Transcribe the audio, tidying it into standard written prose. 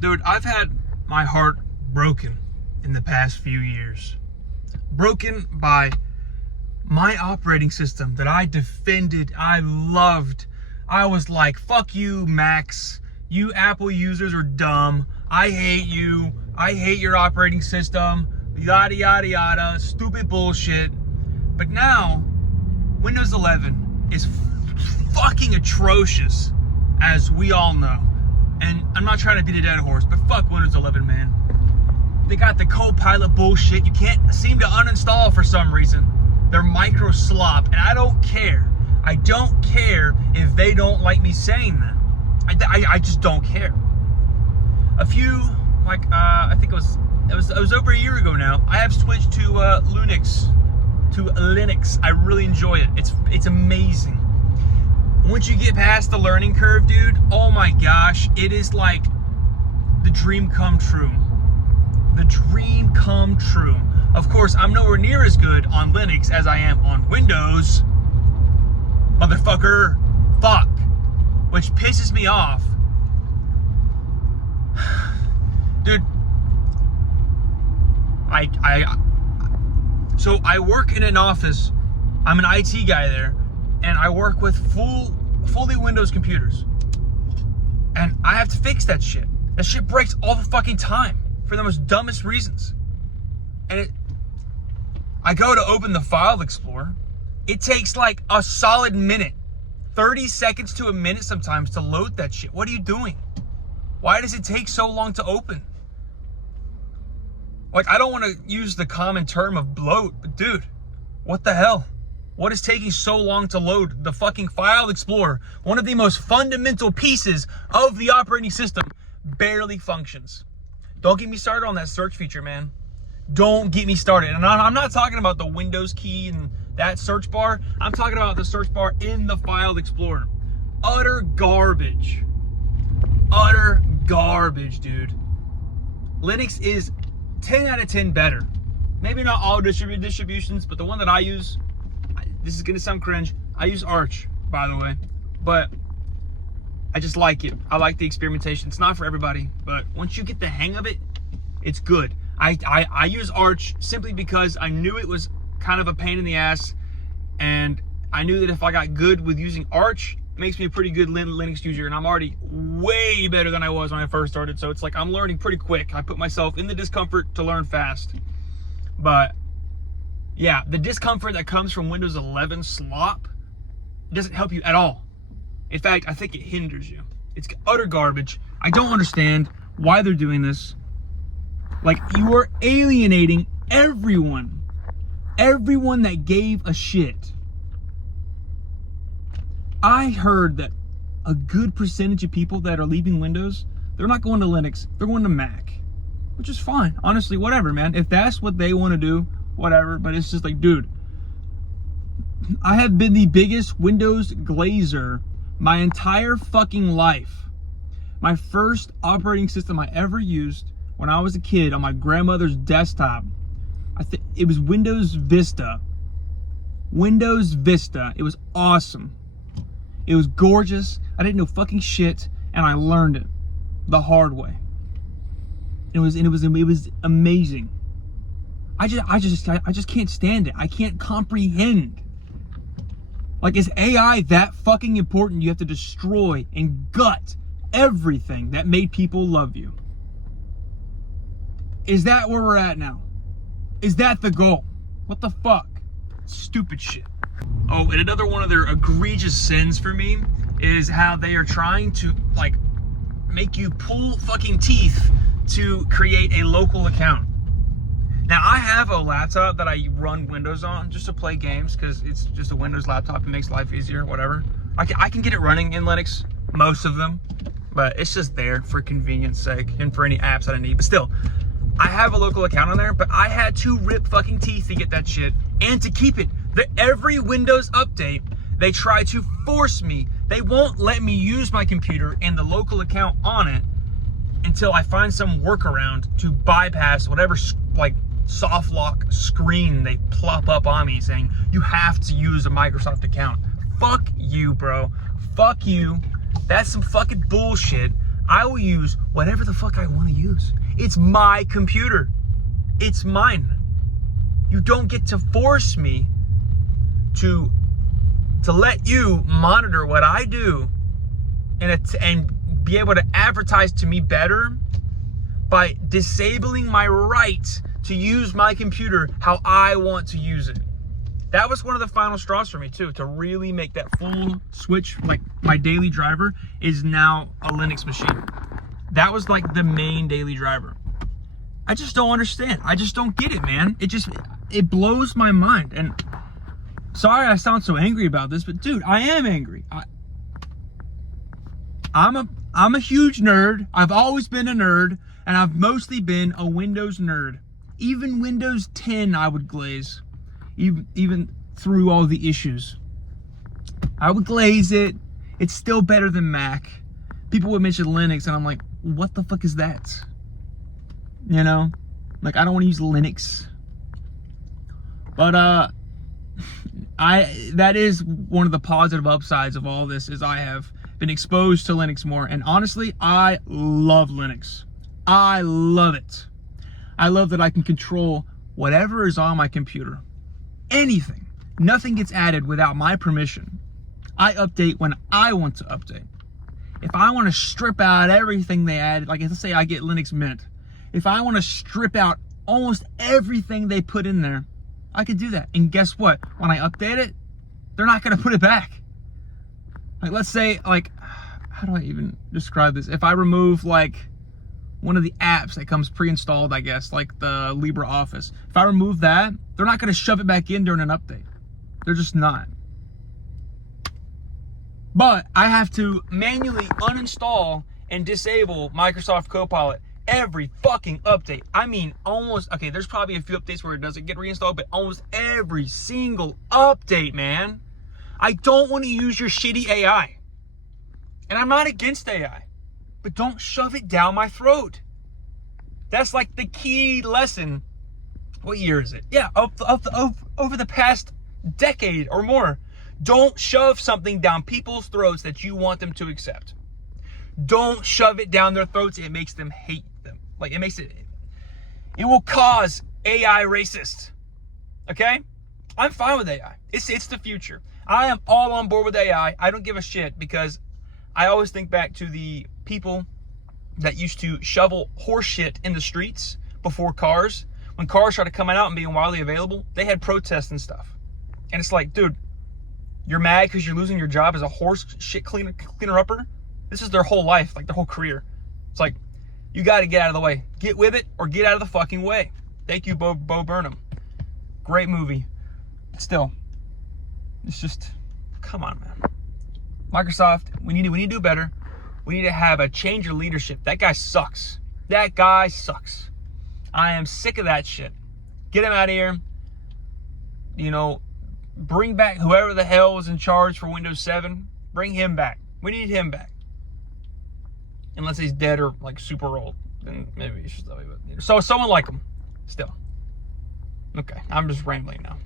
Dude, I've had my heart broken in the past few years. Broken by my operating system that I defended, I loved. I was like, fuck you, Macs. You Apple users are dumb. I hate you. I hate your operating system. Yada, yada, yada. Stupid bullshit. But now, Windows 11 is fucking atrocious, as we all know. And I'm not trying to beat a dead horse, but fuck Windows 11, man. They got the Copilot bullshit. You can't seem to uninstall for some reason. They're micro slop, and I don't care. I don't care if they don't like me saying that. I just don't care. A few, I think it was over a year ago now. I have switched to Linux. I really enjoy it. It's amazing. Once you get past the learning curve, dude, oh my gosh, it is like the dream come true. The dream come true. Of course, I'm nowhere near as good on Linux as I am on Windows. Motherfucker. Fuck. Which pisses me off. Dude. So I work in an office. I'm an IT guy there. And I work with fully Windows computers. And I have to fix that shit. That shit breaks all the fucking time. For the most dumbest reasons. And I go to open the File Explorer. It takes like a solid minute. 30 seconds to a minute sometimes to load that shit. What are you doing? Why does it take so long to open? Like, I don't want to use the common term of bloat, but dude, what the hell? What is taking so long to load the fucking File Explorer? One of the most fundamental pieces of the operating system barely functions. Don't get me started on that search feature, man. Don't get me started. And I'm not talking about the Windows key and that search bar. I'm talking about the search bar in the File Explorer. Utter garbage. Utter garbage, dude. Linux is 10 out of 10 better. Maybe not all distributions, but the one that I use, this is gonna sound cringe. I use Arch, by the way, but I just like it. I like the experimentation. It's not for everybody, but once you get the hang of it, it's good. I use Arch simply because I knew it was kind of a pain in the ass, and I knew that if I got good with using Arch, it makes me a pretty good Linux user, and I'm already way better than I was when I first started, so it's like I'm learning pretty quick. I put myself in the discomfort to learn fast. But yeah, the discomfort that comes from Windows 11 slop doesn't help you at all. In fact, I think it hinders you. It's utter garbage. I don't understand why they're doing this. Like, you are alienating everyone. Everyone that gave a shit. I heard that a good percentage of people that are leaving Windows, they're not going to Linux, they're going to Mac. Which is fine. Honestly, whatever, man. If that's what they want to do, whatever. But it's just like, dude, I have been the biggest Windows glazer my entire fucking life. My first operating system I ever used when I was a kid on my grandmother's desktop, it was Windows Vista. Windows Vista. It was awesome. It was gorgeous. I didn't know fucking shit, and I learned it the hard way. It was amazing. I just can't stand it. I can't comprehend. Like, is AI that fucking important? You have to destroy and gut everything that made people love you. Is that where we're at now? Is that the goal? What the fuck? Stupid shit. Oh, and another one of their egregious sins for me is how they are trying to, like, make you pull fucking teeth to create a local account. Now, I have a laptop that I run Windows on just to play games because it's just a Windows laptop. It makes life easier, whatever. I can get it running in Linux, most of them, but it's just there for convenience sake and for any apps that I need. But still, I have a local account on there, but I had to rip fucking teeth to get that shit and to keep it. Every Windows update, they try to force me. They won't let me use my computer and the local account on it until I find some workaround to bypass whatever, like, soft lock screen they plop up on me saying you have to use a Microsoft account. Fuck you, bro. Fuck you. That's some fucking bullshit. I will use whatever the fuck I want to use. It's my computer. It's mine. You don't get to force me to let you monitor what I do and be able to advertise to me better by disabling my right to use my computer how I want to use it. That was one of the final straws for me too, to really make that full switch. Like, my daily driver is now a Linux machine. That was like the main daily driver. I just don't understand. I just don't get it, man. It blows my mind. And sorry I sound so angry about this, but dude, I am angry. I'm a huge nerd. I've always been a nerd, and I've mostly been a Windows nerd. Even Windows 10 I would glaze. Even through all the issues, I would glaze it. It's still better than Mac. People would mention Linux, and I'm like, what the fuck is that? You know, like, I don't want to use Linux. But that is one of the positive upsides of all this, is I have been exposed to Linux more, and honestly, I love Linux. I love it. I love that I can control whatever is on my computer. Anything. Nothing gets added without my permission. I update when I want to update. If I want to strip out everything they added, like let's say I get Linux Mint. If I want to strip out almost everything they put in there, I could do that. And guess what? When I update it, they're not going to put it back. Like, let's say, like, how do I even describe this? If I remove, like, one of the apps that comes pre-installed, I guess, like the LibreOffice. If I remove that, they're not going to shove it back in during an update. They're just not. But I have to manually uninstall and disable Microsoft Copilot every fucking update. I mean, almost, okay, there's probably a few updates where it doesn't get reinstalled, but almost every single update, man. I don't want to use your shitty AI. And I'm not against AI. But don't shove it down my throat. That's like the key lesson. What year is it? Yeah, over the past decade or more. Don't shove something down people's throats that you want them to accept. Don't shove it down their throats. It makes them hate them. Like, it will cause AI racist. Okay? I'm fine with AI. It's the future. I am all on board with AI. I don't give a shit, because I always think back to the people that used to shovel horse shit in the streets before cars. When cars started coming out and being widely available, they had protests and stuff. And it's like, dude, you're mad because you're losing your job as a horse shit cleaner-upper? This is their whole life, like their whole career. It's like, you got to get out of the way. Get with it or get out of the fucking way. Thank you, Bo Burnham. Great movie. Still, it's just, come on, man. Microsoft, we need to do better. We need to have a change of leadership. That guy sucks. That guy sucks. I am sick of that shit. Get him out of here. You know, bring back whoever the hell was in charge for Windows 7. Bring him back. We need him back. Unless he's dead or like super old, then maybe you should. So someone like him. Still. Okay, I'm just rambling now.